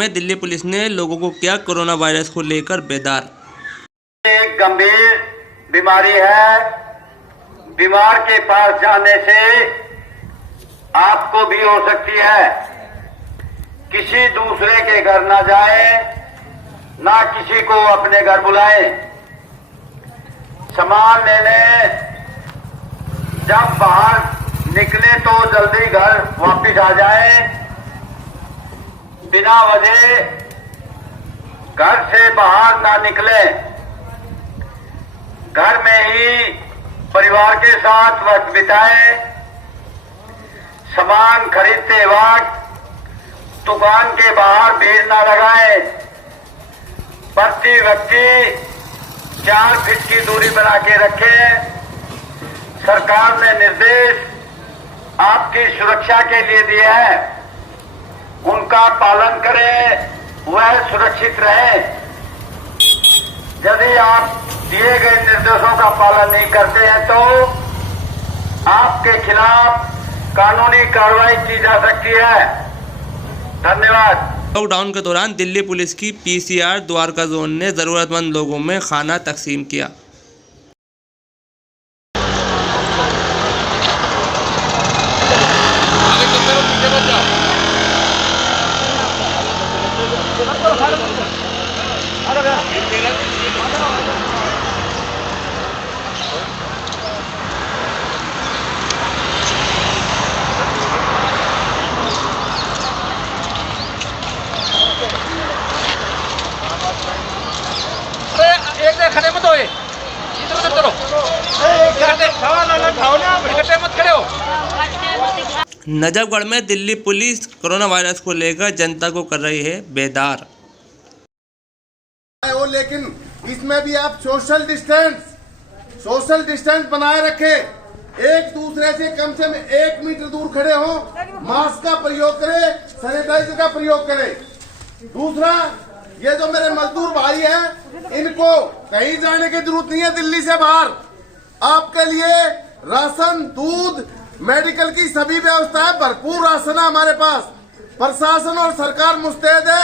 में दिल्ली पुलिस ने लोगों को किया कोरोना वायरस को लेकर बेदार। एक गंभीर बीमारी है। बीमार के पास जाने से आपको भी हो सकती है। किसी दूसरे के घर ना जाए, ना किसी को अपने घर बुलाएं। सामान लेने जब बाहर निकले तो जल्दी घर वापस आ जाए। बिना वजह घर से बाहर ना निकले। घर में ही परिवार के साथ वक्त बिताएं। सामान खरीदते वक्त दुकान के बाहर भीड़ ना लगाएं। प्रति व्यक्ति 4 फीट की दूरी बना के रखें। सरकार ने निर्देश आपकी सुरक्षा के लिए दिए हैं, उनका पालन करें, वह सुरक्षित रहे। यदि आप दिए गए निर्देशों का पालन नहीं करते हैं तो आपके खिलाफ कानूनी कार्रवाई की जा सकती है। धन्यवाद। लॉकडाउन के दौरान दिल्ली पुलिस की पीसीआर द्वारका जोन ने जरूरतमंद लोगों में खाना तकसीम किया। खड़े मत हो, इधर उधर करो, इकट्ठे मत खड़े हो। नजफगढ़ में दिल्ली पुलिस कोरोना वायरस को लेकर जनता को कर रही है बेदार। लेकिन इसमें भी आप सोशल डिस्टेंस बनाए रखें। एक दूसरे से कम 1 मीटर दूर खड़े हो, मास्क का प्रयोग करें, सैनिटाइजर का प्रयोग करें। दूसरा, ये जो मेरे मजदूर भाई हैं, इनको कहीं जाने की जरूरत नहीं है। दिल्ली से बाहर आपके लिए राशन, दूध, मेडिकल की सभी व्यवस्था है। भरपूर राशन है हमारे पास। प्रशासन और सरकार मुस्तैद है,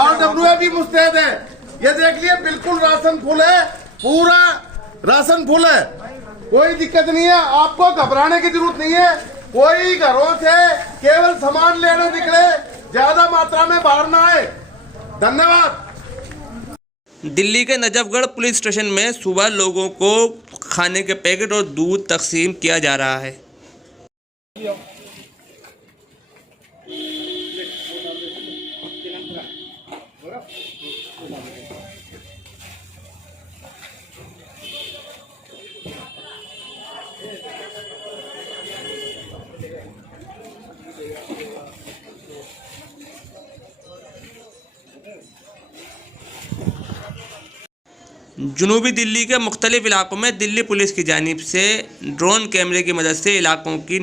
RWA भी मुस्तैद है। ये देख लिए, बिल्कुल राशन फुल है, पूरा राशन फुल है, कोई दिक्कत नहीं है। आपको घबराने की जरूरत नहीं है। कोई घरों से केवल सामान लेने निकले, ज्यादा मात्रा में बाहर ना आए। धन्यवाद। दिल्ली के नजफगढ़ पुलिस स्टेशन में सुबह लोगों को खाने के पैकेट और दूध तकसीम किया जा रहा है। जुनूबी दिल्ली के मुख्तलिफ इलाकों में दिल्ली पुलिस की जानिब से ड्रोन कैमरे की मदद से इलाकों की